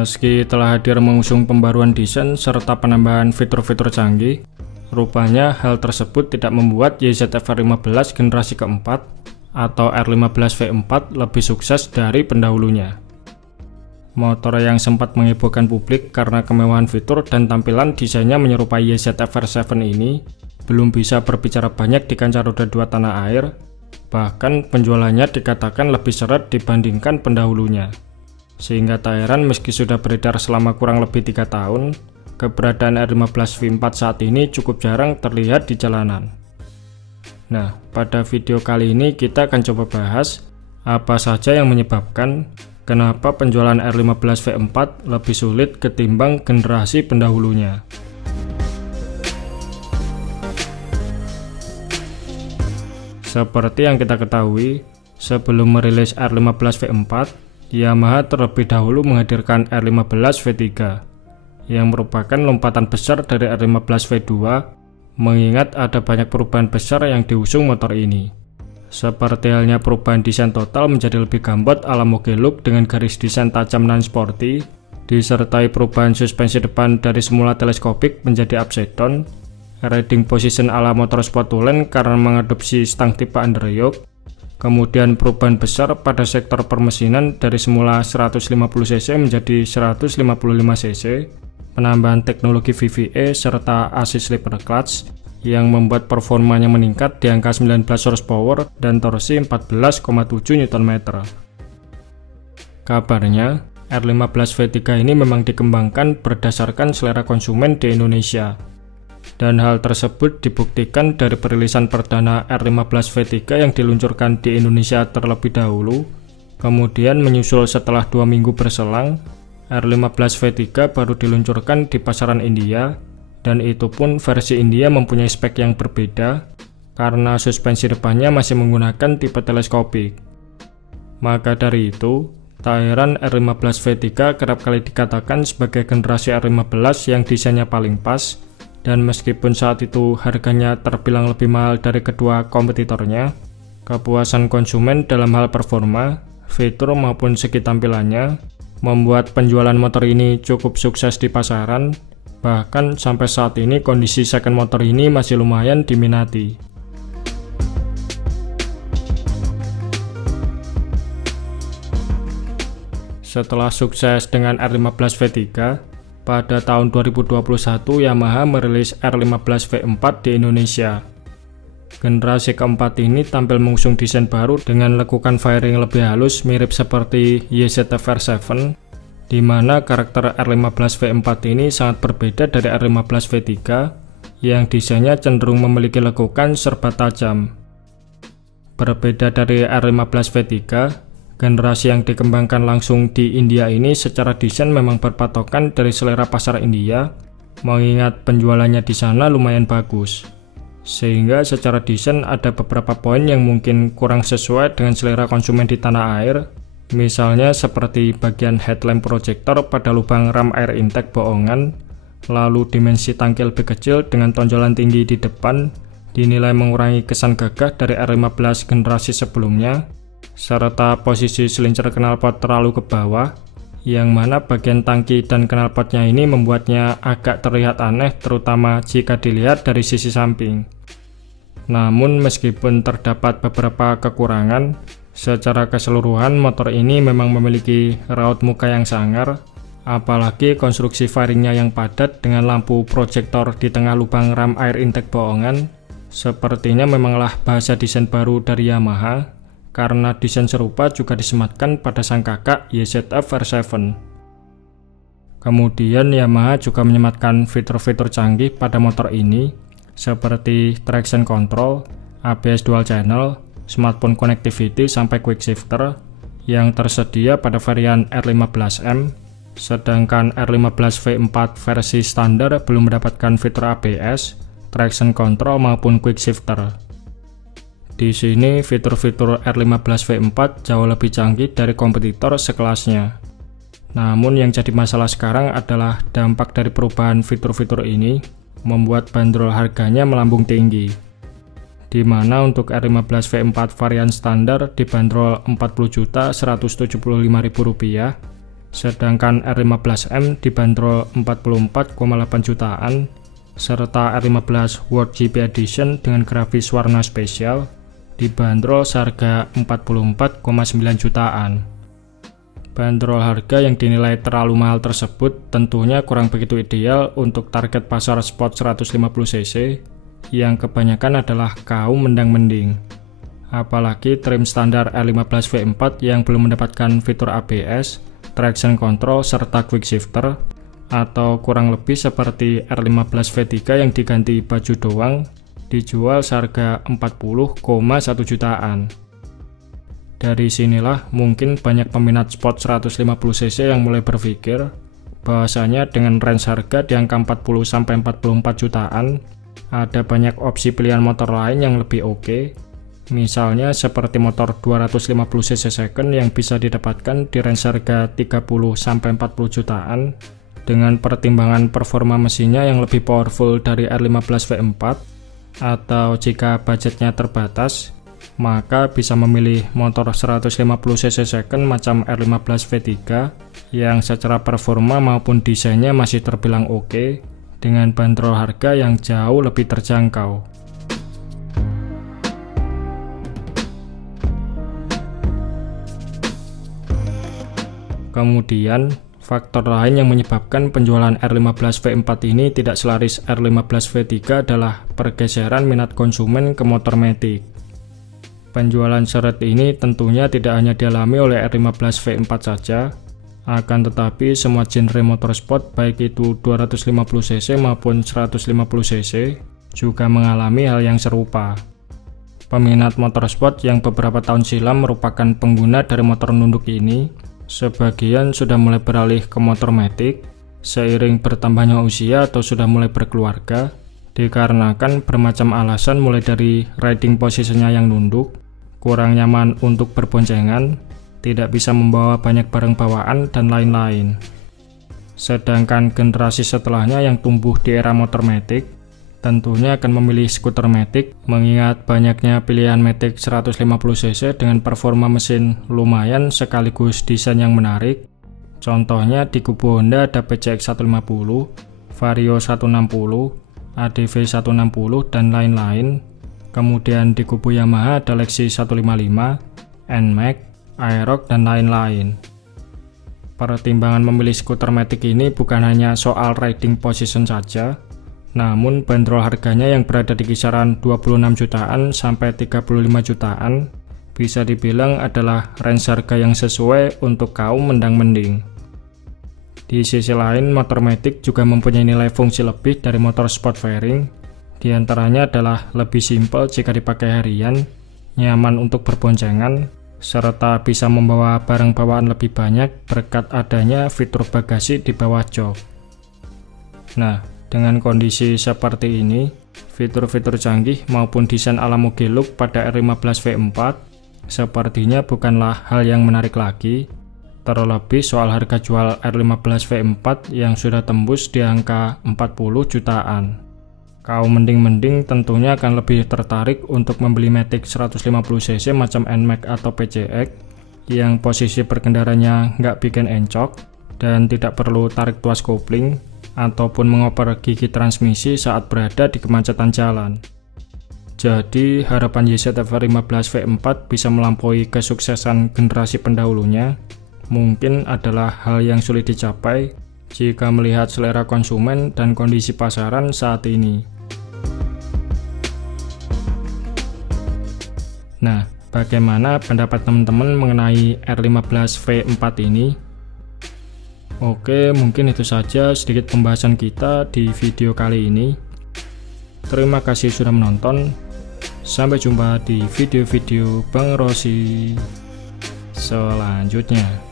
Meski telah hadir mengusung pembaruan desain serta penambahan fitur-fitur canggih, rupanya hal tersebut tidak membuat YZF-R 15 generasi keempat atau R15 V4 lebih sukses dari pendahulunya. Motor yang sempat menghebohkan publik karena kemewahan fitur dan tampilan desainnya menyerupai YZF-R 7 ini belum bisa berbicara banyak di kancah roda 2 tanah air, bahkan penjualannya dikatakan lebih seret dibandingkan pendahulunya. Sehingga tak heran meski sudah beredar selama kurang lebih 3 tahun, keberadaan R15 V4 saat ini cukup jarang terlihat di jalanan. Nah, pada video kali ini kita akan coba bahas apa saja yang menyebabkan kenapa penjualan R15 V4 lebih sulit ketimbang generasi pendahulunya. Seperti yang kita ketahui, sebelum merilis R15 V4, Yamaha terlebih dahulu menghadirkan R15 V3 yang merupakan lompatan besar dari R15 V2, mengingat ada banyak perubahan besar yang diusung motor ini. Seperti halnya perubahan desain total menjadi lebih gambot ala moge look dengan garis desain tajam dan sporty, disertai perubahan suspensi depan dari semula teleskopik menjadi upside down, riding position ala motorsport Toulen karena mengadopsi stang tipe underyoke, kemudian perubahan besar pada sektor permesinan dari semula 150cc menjadi 155cc, penambahan teknologi VVA serta AC slipper clutch yang membuat performanya meningkat di angka 19 horsepower dan torsi 14,7 Nm. Kabarnya, R15 V3 ini memang dikembangkan berdasarkan selera konsumen di Indonesia. Dan hal tersebut dibuktikan dari perilisan perdana R15 V3 yang diluncurkan di Indonesia terlebih dahulu, kemudian menyusul setelah 2 minggu berselang, R15 V3 baru diluncurkan di pasaran India, dan itu pun versi India mempunyai spek yang berbeda, karena suspensi depannya masih menggunakan tipe teleskopik. Maka dari itu, tak heran R15 V3 kerap kali dikatakan sebagai generasi R15 yang desainnya paling pas, dan meskipun saat itu harganya terbilang lebih mahal dari kedua kompetitornya, kepuasan konsumen dalam hal performa, fitur maupun segi tampilannya membuat penjualan motor ini cukup sukses di pasaran. Bahkan sampai saat ini kondisi second motor ini masih lumayan diminati. Setelah sukses dengan R15 V3, pada tahun 2021 Yamaha merilis R15 V4 di Indonesia. Generasi keempat ini tampil mengusung desain baru dengan lekukan fairing lebih halus mirip seperti YZF-R 7, di mana karakter R15 V4 ini sangat berbeda dari R15 V3 yang desainnya cenderung memiliki lekukan serba tajam. Berbeda dari R15 V3, generasi yang dikembangkan langsung di India ini secara desain memang berpatokan dari selera pasar India, mengingat penjualannya di sana lumayan bagus. Sehingga secara desain ada beberapa poin yang mungkin kurang sesuai dengan selera konsumen di tanah air, misalnya seperti bagian headlamp projector pada lubang ram air intake bohongan, lalu dimensi tangki lebih kecil dengan tonjolan tinggi di depan, dinilai mengurangi kesan gagah dari R15 generasi sebelumnya, serta posisi silinder knalpot terlalu ke bawah, yang mana bagian tangki dan knalpotnya ini membuatnya agak terlihat aneh terutama jika dilihat dari sisi samping. Namun meskipun terdapat beberapa kekurangan, secara keseluruhan motor ini memang memiliki raut muka yang sangar, apalagi konstruksi fairingnya yang padat dengan lampu proyektor di tengah lubang ram air intake bohongan, sepertinya memanglah bahasa desain baru dari Yamaha, karena desain serupa juga disematkan pada sang kakak YZF-R 7. Kemudian Yamaha juga menyematkan fitur-fitur canggih pada motor ini, seperti traction control, ABS dual channel, smartphone connectivity sampai quick shifter, yang tersedia pada varian R15M, sedangkan R15 V4 versi standar belum mendapatkan fitur ABS, traction control maupun quick shifter. Di sini fitur-fitur R15 V4 jauh lebih canggih dari kompetitor sekelasnya. Namun yang jadi masalah sekarang adalah dampak dari perubahan fitur-fitur ini membuat bandrol harganya melambung tinggi, di mana untuk R15 V4 varian standar dibanderol Rp40.175.000, sedangkan R15M dibanderol 44,8 jutaan, serta R15 World GP Edition dengan grafis warna spesial dibanderol seharga 44,9 jutaan. Bandrol harga yang dinilai terlalu mahal tersebut tentunya kurang begitu ideal untuk target pasar sport 150cc yang kebanyakan adalah kaum mendang-mending. Apalagi trim standar R15 V4 yang belum mendapatkan fitur ABS, traction control, serta quick shifter, atau kurang lebih seperti R15 V3 yang diganti baju doang, dijual seharga 40,1 jutaan. Dari sinilah mungkin banyak peminat sport 150cc yang mulai berpikir bahwasanya dengan range harga di angka 40-44 jutaan, ada banyak opsi pilihan motor lain yang lebih oke. Misalnya seperti motor 250cc second yang bisa didapatkan di range harga 30-40 jutaan dengan pertimbangan performa mesinnya yang lebih powerful dari R15 V4, atau jika budgetnya terbatas, maka bisa memilih motor 150cc second macam R15 V3 yang secara performa maupun desainnya masih terbilang oke dengan bandrol harga yang jauh lebih terjangkau. Kemudian, faktor lain yang menyebabkan penjualan R15 V4 ini tidak selaris R15 V3 adalah pergeseran minat konsumen ke motor matic. Penjualan seret ini tentunya tidak hanya dialami oleh R15 V4 saja, akan tetapi semua genre motorsport baik itu 250cc maupun 150cc juga mengalami hal yang serupa. Peminat motorsport yang beberapa tahun silam merupakan pengguna dari motor nunduk ini, sebagian sudah mulai beralih ke motor matic seiring bertambahnya usia atau sudah mulai berkeluarga, dikarenakan bermacam alasan mulai dari riding posisinya yang nunduk, kurang nyaman untuk berboncengan, tidak bisa membawa banyak barang bawaan, dan lain-lain. Sedangkan generasi setelahnya yang tumbuh di era motor matic tentunya akan memilih skuter matic mengingat banyaknya pilihan matic 150cc dengan performa mesin lumayan sekaligus desain yang menarik. Contohnya di kubu Honda ada PCX 150, Vario 160, ADV 160, dan lain-lain. Kemudian di kubu Yamaha ada Lexi 155, NMAX, Aerox, dan lain-lain. Pertimbangan memilih skuter matic ini bukan hanya soal riding position saja, namun bandrol harganya yang berada di kisaran 26 jutaan sampai 35 jutaan bisa dibilang adalah range harga yang sesuai untuk kaum mendang-mending. Di sisi lain, motor matic juga mempunyai nilai fungsi lebih dari motor sport fairing. Di antaranya adalah lebih simpel jika dipakai harian, nyaman untuk berboncengan, serta bisa membawa barang bawaan lebih banyak berkat adanya fitur bagasi di bawah jok. Nah, dengan kondisi seperti ini, fitur-fitur canggih maupun desain ala moge look pada R15 V4 sepertinya bukanlah hal yang menarik lagi, terlebih soal harga jual R15 V4 yang sudah tembus di angka 40 jutaan. Kaum mending-mending tentunya akan lebih tertarik untuk membeli matic 150cc macam NMAX atau PCX yang posisi berkendaranya nggak bikin encok dan tidak perlu tarik tuas kopling ataupun mengoper gigi transmisi saat berada di kemacetan jalan. Jadi harapan YZF 15 V4 bisa melampaui kesuksesan generasi pendahulunya mungkin adalah hal yang sulit dicapai jika melihat selera konsumen dan kondisi pasaran saat ini. Nah, bagaimana pendapat teman-teman mengenai R15 V4 ini? Oke, mungkin itu saja sedikit pembahasan kita di video kali ini. Terima kasih sudah menonton. Sampai jumpa di video-video Bang Rossi selanjutnya.